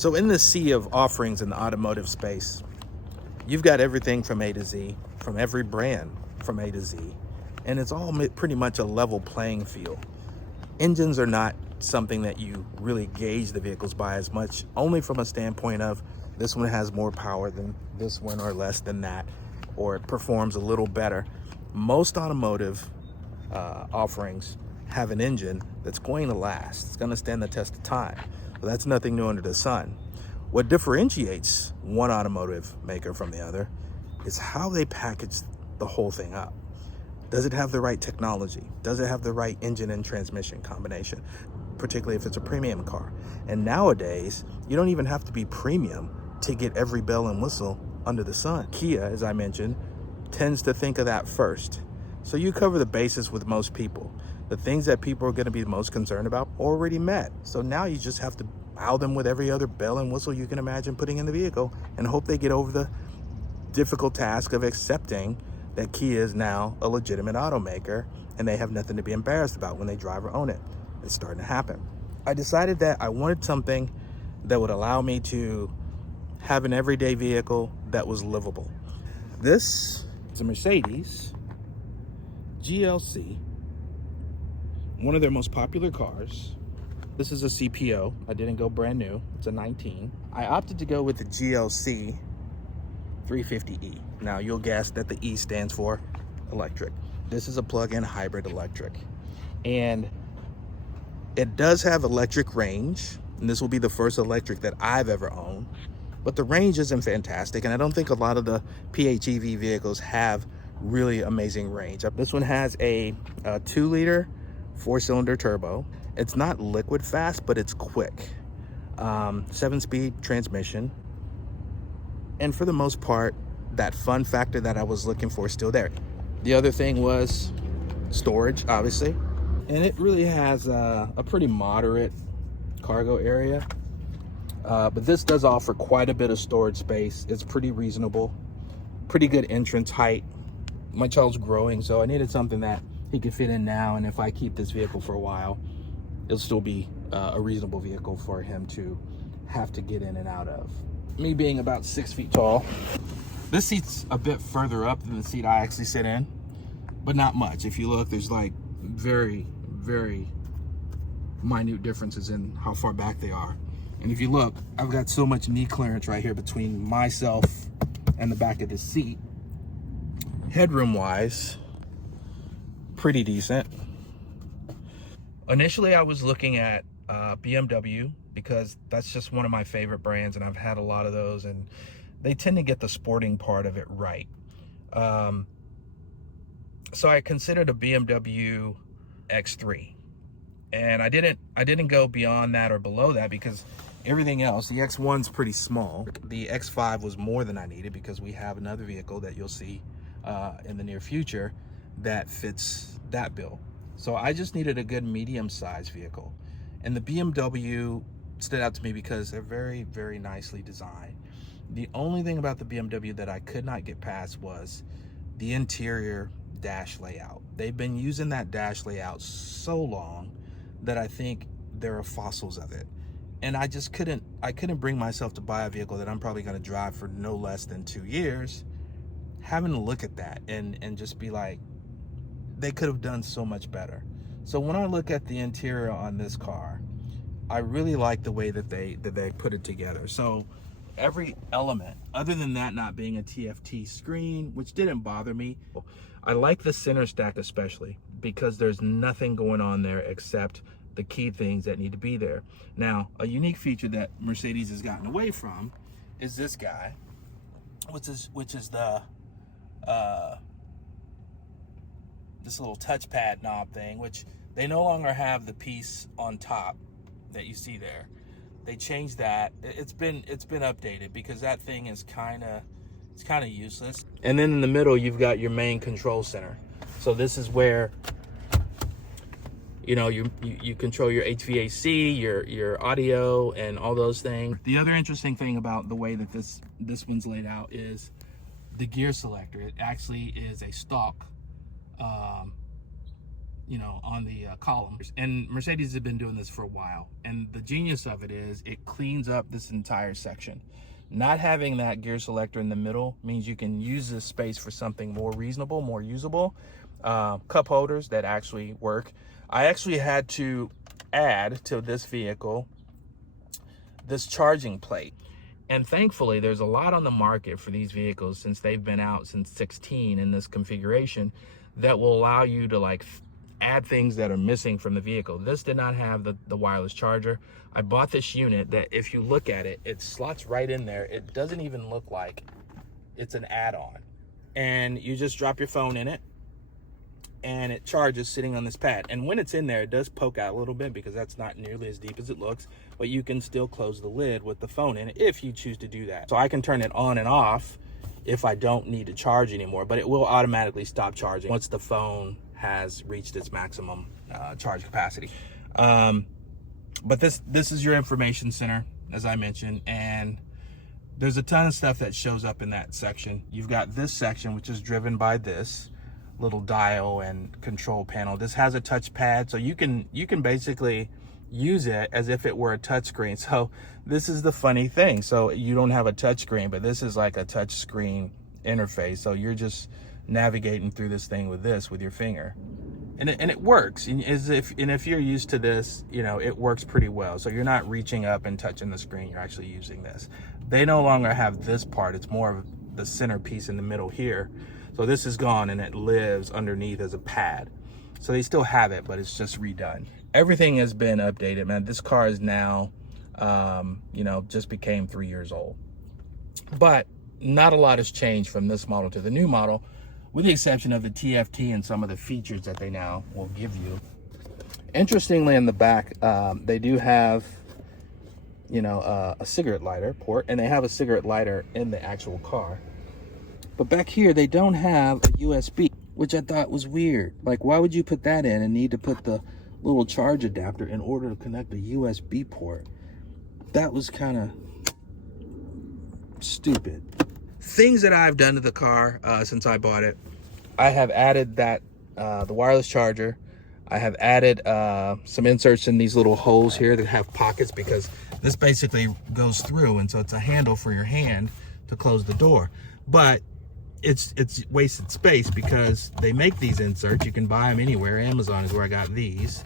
So in this sea of offerings in the automotive space, you've got everything from A to Z, from every brand from A to Z, and it's all pretty much a level playing field. Engines are not something that you really gauge the vehicles by as much, only from a standpoint of this one has more power than this one or less than that, or it performs a little better. Most automotive offerings have an engine that's going to last. It's going to stand the test of time. But that's nothing new under the sun. What differentiates one automotive maker from the other is how they package the whole thing up. Does it have the right technology? Does it have the right engine and transmission combination, particularly if it's a premium car? And nowadays, you don't even have to be premium to get every bell and whistle under the sun. Kia, as I mentioned, tends to think of that first. So you cover the bases with most people. The things that people are going to be most concerned about already met. So now you just have to wow them with every other bell and whistle you can imagine putting in the vehicle and hope they get over the difficult task of accepting that Kia is now a legitimate automaker and they have nothing to be embarrassed about when they drive or own it. It's starting to happen. I decided that I wanted something that would allow me to have an everyday vehicle that was livable. This is a Mercedes GLC, one of their most popular cars. This is a CPO. I didn't go brand new. It's a 19. I opted to go with the GLC 350e. Now you'll guess that the E stands for electric. This is a plug-in hybrid electric. And it does have electric range. And this will be the first electric that I've ever owned. But the range isn't fantastic. And I don't think a lot of the PHEV vehicles have really amazing range. This one has a 2-liter 4-cylinder turbo. It's not liquid fast, but it's quick. 7-speed transmission. And for the most part, that fun factor that I was looking for is still there. The other thing was storage, obviously. And it really has a pretty moderate cargo area. But this does offer quite a bit of storage space. It's pretty reasonable. Pretty good entrance height. My child's growing, so I needed something that he could fit in now. And if I keep this vehicle for a while, it'll still be a reasonable vehicle for him to have to get in and out of. Me being about 6 feet tall, this seat's a bit further up than the seat I actually sit in, but not much. If you look, there's like very, very minute differences in how far back they are. And if you look, I've got so much knee clearance right here between myself and the back of the seat. Headroom wise, pretty decent. Initially, I was looking at BMW because that's just one of my favorite brands, and I've had a lot of those, and they tend to get the sporting part of it right. So I considered a BMW X3, and I didn't go beyond that or below that because everything else, the X1's pretty small. The X5 was more than I needed because we have another vehicle that you'll see in the near future that fits that bill. So I just needed a good medium-sized vehicle. And the BMW stood out to me because they're very, very nicely designed. The only thing about the BMW that I could not get past was the interior dash layout. They've been using that dash layout so long that I think there are fossils of it. And I just couldn't bring myself to buy a vehicle that I'm probably gonna drive for no less than 2 years, having to look at that and just be like, they could have done so much better. So when I look at the interior on this car, I really like the way that they put it together. So every element, other than that not being a TFT screen, which didn't bother me, I like the center stack especially because there's nothing going on there except the key things that need to be there. Now, a unique feature that Mercedes has gotten away from is this guy, which is the this little touchpad knob thing, which they no longer have the piece on top that you see there. They changed that. It's been updated because that thing is kind of useless. And then in the middle, you've got your main control center. So this is where you control your HVAC, your audio, and all those things. The other interesting thing about the way that this one's laid out is the gear selector. It actually is a stock you know, on the columns. And Mercedes has been doing this for a while. And the genius of it is it cleans up this entire section. Not having that gear selector in the middle means you can use this space for something more reasonable, more usable. Cup holders that actually work. I actually had to add to this vehicle this charging plate. And thankfully, there's a lot on the market for these vehicles since they've been out since 16 in this configuration that will allow you to like add things that are missing from the vehicle. This did not have the wireless charger. I bought this unit that if you look at it, it slots right in there. It doesn't even look like it's an add-on. And you just drop your phone in it and it charges sitting on this pad. And when it's in there, it does poke out a little bit because that's not nearly as deep as it looks, but you can still close the lid with the phone in it if you choose to do that. So I can turn it on and off if I don't need to charge anymore, but it will automatically stop charging once the phone has reached its maximum charge capacity. But this is your information center, as I mentioned, and there's a ton of stuff that shows up in that section. You've got this section, which is driven by this little dial and control panel. This has a touch pad, so you can basically use it as if it were a touch screen. So this is the funny thing. So you don't have a touch screen, but this is like a touch screen interface. So you're just navigating through this thing with your finger. And it works. And if you're used to this, you know, it works pretty well. So you're not reaching up and touching the screen, you're actually using this. They no longer have this part. It's more of the centerpiece in the middle here. So this is gone and it lives underneath as a pad. So they still have it, but it's just redone. Everything has been updated, man. This car is now, you know, just became 3 years old. But not a lot has changed from this model to the new model, with the exception of the TFT and some of the features that they now will give you. Interestingly, in the back, they do have, you know, a cigarette lighter port, and they have a cigarette lighter in the actual car. But back here, they don't have a USB, which I thought was weird. Like, why would you put that in and need to put the little charge adapter in order to connect a USB port? That was kind of stupid. Things that I've done to the car since I bought it, I have added that the wireless charger. I have added some inserts in these little holes here that have pockets, because this basically goes through, and so it's a handle for your hand to close the door. But it's wasted space because they make these inserts. You can buy them anywhere. Amazon is where I got these.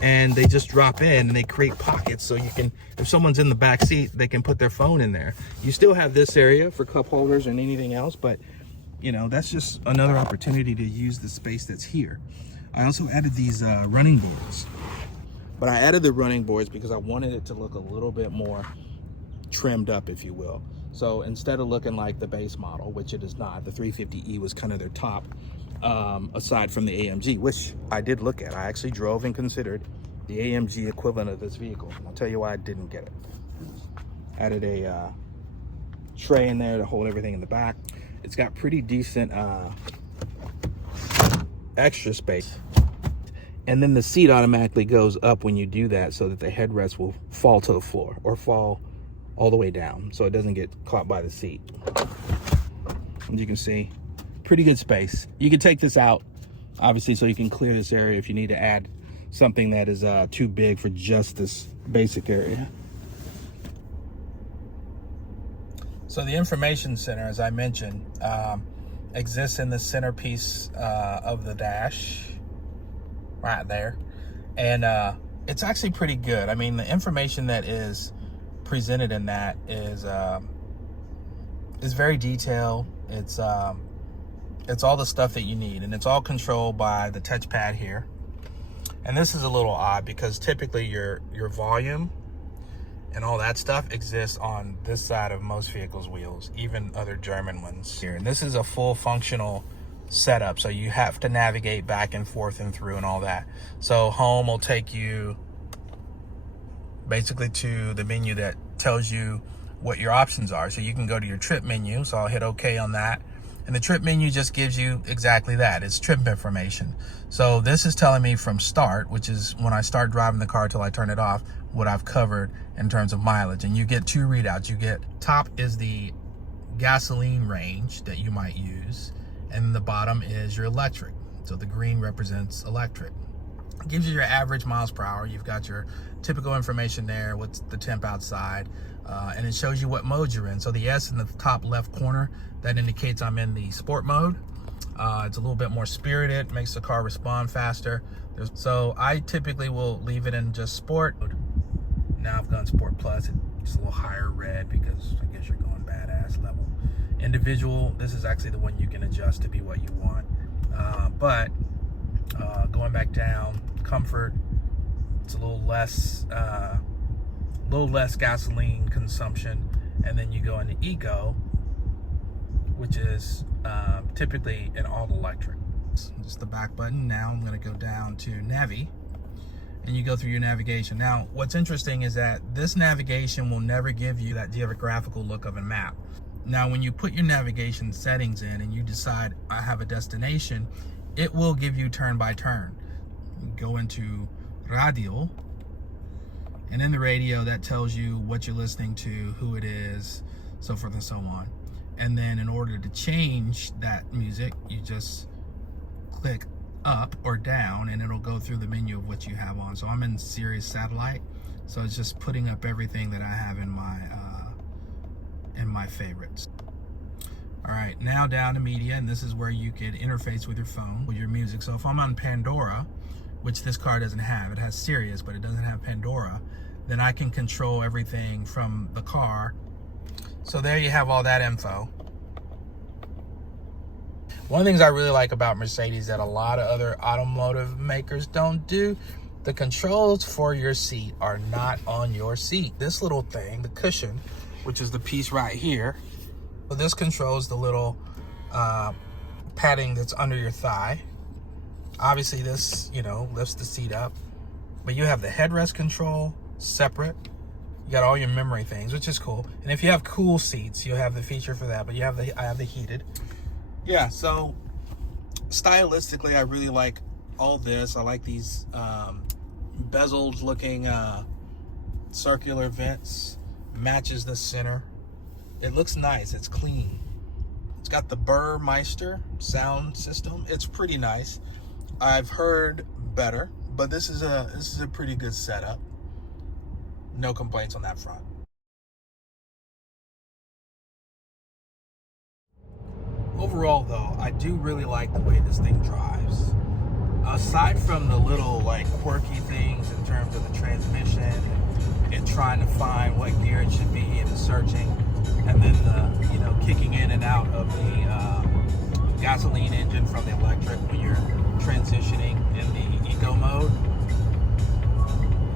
And they just drop in and they create pockets, so you can, if someone's in the back seat, they can put their phone in there. You still have this area for cup holders and anything else, but you know, that's just another opportunity to use the space that's here. I also added these running boards, but I added the running boards because I wanted it to look a little bit more trimmed up, if you will. So instead of looking like the base model, which it is not, the 350e was kind of their top, aside from the AMG, which I did look at. I actually drove and considered the AMG equivalent of this vehicle. I'll tell you why I didn't get it. Added a tray in there to hold everything in the back. It's got pretty decent extra space. And then the seat automatically goes up when you do that, so that the headrest will fall to the floor or fall all the way down, so it doesn't get caught by the seat. As you can see, pretty good space. You can take this out, obviously, so you can clear this area if you need to add something that is too big for just this basic area. So the information center, as I mentioned, exists in the centerpiece of the dash, right there. And it's actually pretty good. I mean, the information that is presented in that is very detailed. It's all the stuff that you need, and it's all controlled by the touchpad here. And this is a little odd because typically your volume and all that stuff exists on this side of most vehicles' wheels, even other German ones here. And this is a full functional setup, so you have to navigate back and forth and through and all that. So home will take you basically to the menu that tells you what your options are. So you can go to your trip menu, so I'll hit OK on that. And the trip menu just gives you exactly that. It's trip information. So this is telling me from start, which is when I start driving the car till I turn it off, what I've covered in terms of mileage. And you get two readouts. You get, top is the gasoline range that you might use, and the bottom is your electric. So the green represents electric. It gives you your average miles per hour. You've got your typical information there, what's the temp outside, and it shows you what mode you're in. So the S in the top left corner, that indicates I'm in the sport mode. It's a little bit more spirited, makes the car respond faster. So I typically will leave it in just sport. Now I've gone sport plus, it's a little higher red because I guess you're going badass level. Individual, this is actually the one you can adjust to be what you want. But going back down, comfort, it's a little less gasoline consumption. And then you go into eco, which is typically an all electric. Just the back button. Now I'm going to go down to Navi, and you go through your navigation. Now, what's interesting is that this navigation will never give you that geographical look of a map. Now, when you put your navigation settings in and you decide I have a destination, it will give you turn by turn. You go into radio, and in the radio that tells you what you're listening to, who it is, so forth and so on. And then in order to change that music, you just click up or down and it'll go through the menu of what you have on. So I'm in Sirius Satellite, so it's just putting up everything that I have in my favorites. All right, now down to media, and this is where you can interface with your phone, with your music. So if I'm on Pandora, which this car doesn't have, it has Sirius, but it doesn't have Pandora, then I can control everything from the car. So there you have all that info. One of the things I really like about Mercedes that a lot of other automotive makers don't do, the controls for your seat are not on your seat. This little thing, the cushion, which is the piece right here, so this controls the little padding that's under your thigh. Obviously this, lifts the seat up, but you have the headrest control separate. You got all your memory things, which is cool. And if you have cool seats, you'll have the feature for that, but I have the heated. Yeah, so stylistically, I really like all this. I like these bezeled looking circular vents. Matches the center. It looks nice. It's clean. It's got the Burmeister sound system. It's pretty nice. I've heard better, but this is a pretty good setup. No complaints on that front. Overall, though, I do really like the way this thing drives. Aside from the little quirky things in terms of the transmission and trying to find what gear it should be and the searching, and then the kicking in and out of the gasoline engine from the electric when you're transitioning in the eco mode.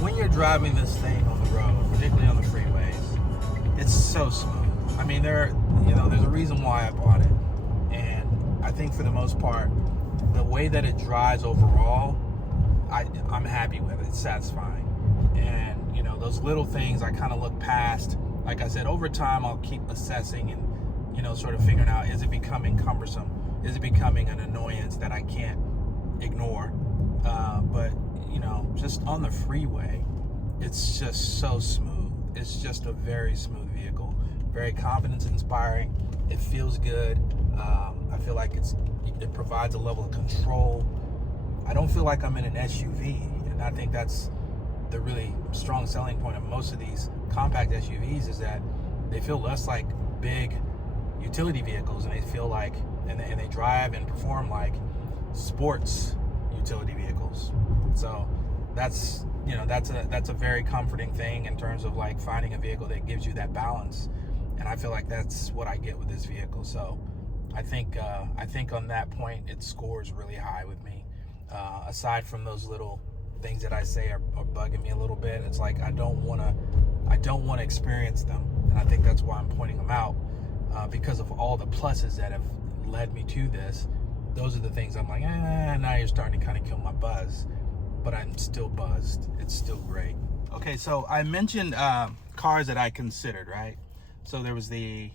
When you're driving this thing on the road, particularly on the freeways, it's so smooth. I mean, there's a reason why I bought it. And I think for the most part, the way that it drives overall, I'm happy with it. It's satisfying. And, those little things I kind of look past. Like I said, over time, I'll keep assessing and, sort of figuring out, is it becoming cumbersome? Is it becoming an annoyance that I can't ignore? But, just on the freeway, it's just so smooth. It's just a very smooth vehicle. Very confidence-inspiring. It feels good. I feel like it provides a level of control. I don't feel like I'm in an SUV, and I think that's the really strong selling point of most of these compact SUVs, is that they feel less like big utility vehicles, and they feel like, and they drive and perform like sports utility vehicles. So that's a very comforting thing in terms of finding a vehicle that gives you that balance. And I feel like that's what I get with this vehicle. So I think on that point, it scores really high with me. Aside from those little things that I say are bugging me a little bit, it's like I don't want to experience them, and I think that's why I'm pointing them out, because of all the pluses that have led me to this. Those are the things I'm like, now you're starting to kind of kill my buzz, but I'm still buzzed. It's still great. Okay, so I mentioned cars that I considered, right? So there was the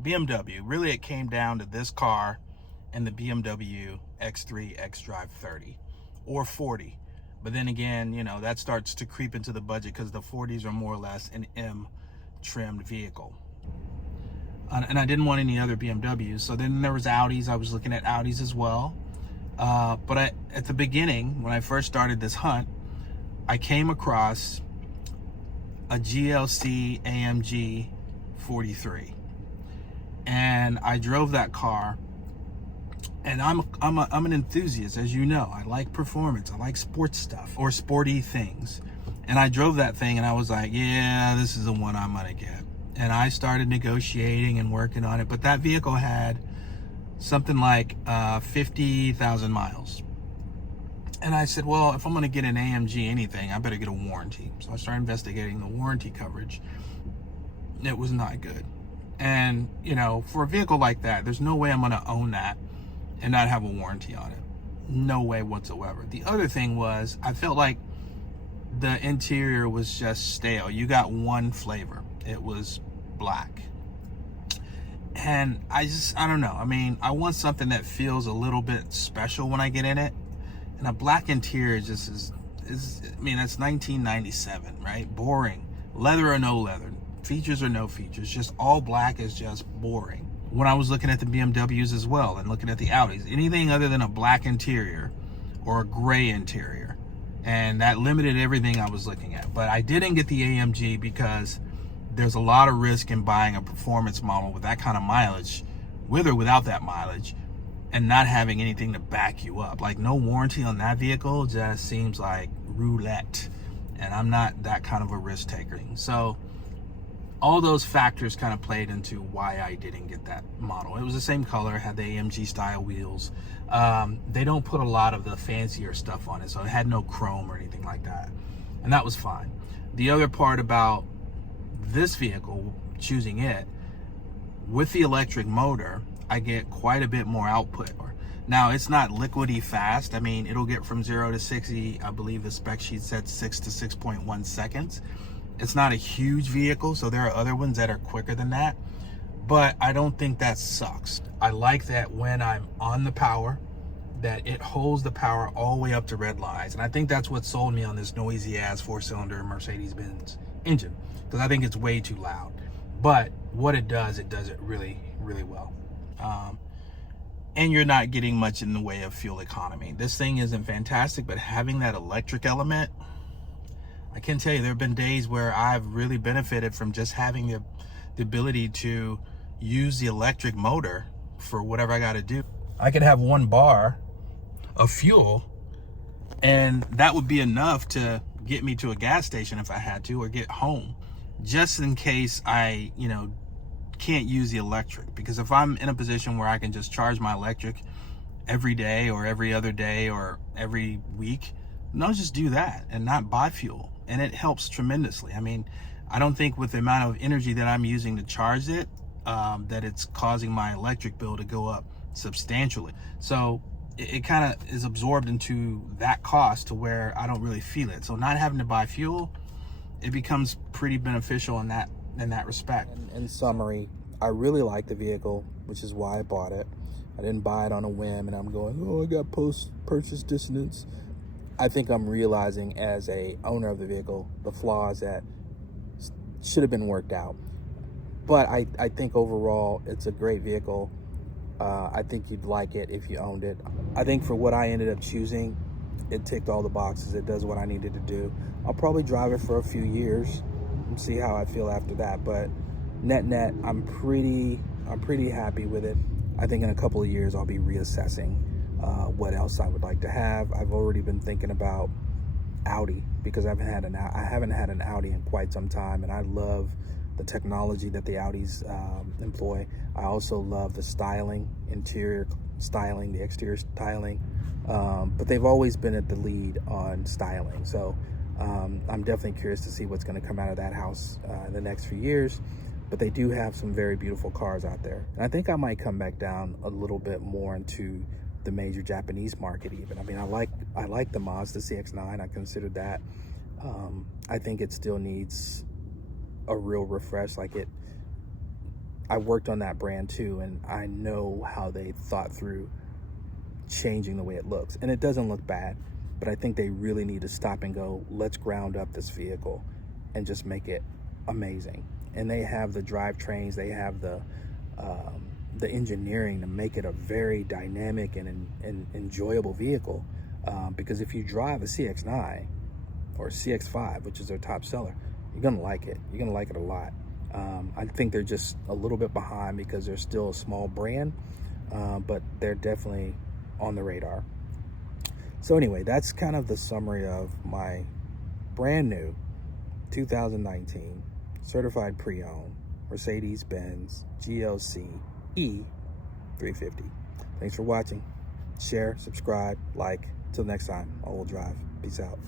BMW. Really, it came down to this car and the BMW X3 xDrive 30 or 40. But then again, that starts to creep into the budget because the 40s are more or less an M trimmed vehicle. And I didn't want any other BMWs. So then there was Audis. I was looking at Audis as well. But at the beginning, when I first started this hunt, I came across a GLC AMG 43, and I drove that car. And I'm an enthusiast, as you know. I like performance. I like sports stuff or sporty things. And I drove that thing and I was like, yeah, this is the one I'm gonna get. And I started negotiating and working on it. But that vehicle had something like 50,000 miles. And I said, well, if I'm gonna get an AMG anything, I better get a warranty. So I started investigating the warranty coverage. It was not good. And, you know, for a vehicle like that, there's no way I'm gonna own that and not have a warranty on it. No way whatsoever. The other thing was, I felt like the interior was just stale. You got one flavor. It was black. And I don't know. I mean, I want something that feels a little bit special when I get in it. And a black interior just is I mean, that's 1997, right? Boring. Leather or no leather. Features or no features. Just all black is just boring. When I was looking at the BMWs as well and looking at the Audis, anything other than a black interior or a gray interior, and that limited everything I was looking at. But I didn't get the AMG because there's a lot of risk in buying a performance model with that kind of mileage, with or without that mileage, and not having anything to back you up. Like, no warranty on that vehicle just seems like roulette, and I'm not that kind of a risk taker. So all those factors kind of played into why I didn't get that model. It was the same color, had the AMG style wheels. They don't put a lot of the fancier stuff on it, so it had no chrome or anything like that. And that was fine. The other part about this vehicle, choosing it, with the electric motor, I get quite a bit more output. Now, it's not liquidy fast. I mean, it'll get from 0 to 60, I believe the spec sheet said 6 to 6.1 seconds. It's not a huge vehicle, so there are other ones that are quicker than that, but I don't think that sucks. I like that when I'm on the power, that it holds the power all the way up to red lines. And I think that's what sold me on this noisy ass 4-cylinder Mercedes-Benz engine, because I think it's way too loud. But what it does it really, really well. And you're not getting much in the way of fuel economy. This thing isn't fantastic, but having that electric element, I can tell you there have been days where I've really benefited from just having the ability to use the electric motor for whatever I got to do. I could have 1 bar of fuel and that would be enough to get me to a gas station if I had to, or get home, just in case I, you know, can't use the electric. Because if I'm in a position where I can just charge my electric every day or every other day or every week, no, just do that and not buy fuel. And it helps tremendously. I mean, I don't think with the amount of energy that I'm using to charge it, that it's causing my electric bill to go up substantially. So it kind of is absorbed into that cost to where I don't really feel it. So not having to buy fuel, it becomes pretty beneficial in that respect. In summary, I really like the vehicle, which is why I bought it. I didn't buy it on a whim and I'm going, oh, I got post-purchase dissonance. I think I'm realizing as a owner of the vehicle, the flaws that should have been worked out. But I think overall, it's a great vehicle. I think you'd like it if you owned it. I think for what I ended up choosing, it ticked all the boxes. It does what I needed to do. I'll probably drive it for a few years and see how I feel after that. But net, I'm pretty happy with it. I think in a couple of years, I'll be reassessing what else I would like to have. I've already been thinking about Audi because I haven't had an Audi in quite some time, and I love the technology that the Audis employ. I also love the styling, interior styling, the exterior styling, but they've always been at the lead on styling. So I'm definitely curious to see what's going to come out of that house in the next few years. But they do have some very beautiful cars out there. And I think I might come back down a little bit more into the major Japanese market even. I mean, I like the Mazda CX-9. I considered that. I think it still needs a real refresh. I worked on that brand too, and I know how they thought through changing the way it looks. And it doesn't look bad, but I think they really need to stop and go, let's ground up this vehicle and just make it amazing. And they have the drivetrains, they have the the engineering to make it a very dynamic and enjoyable vehicle. Because if you drive a CX-9 or CX-5, which is their top seller, you're gonna like it. You're gonna like it a lot. I think they're just a little bit behind because they're still a small brand, but they're definitely on the radar. So anyway, that's kind of the summary of my brand new 2019 certified pre-owned Mercedes-Benz GLC 350. Thanks for watching. Share, subscribe, like. Till next time, all-wheel drive. Peace out.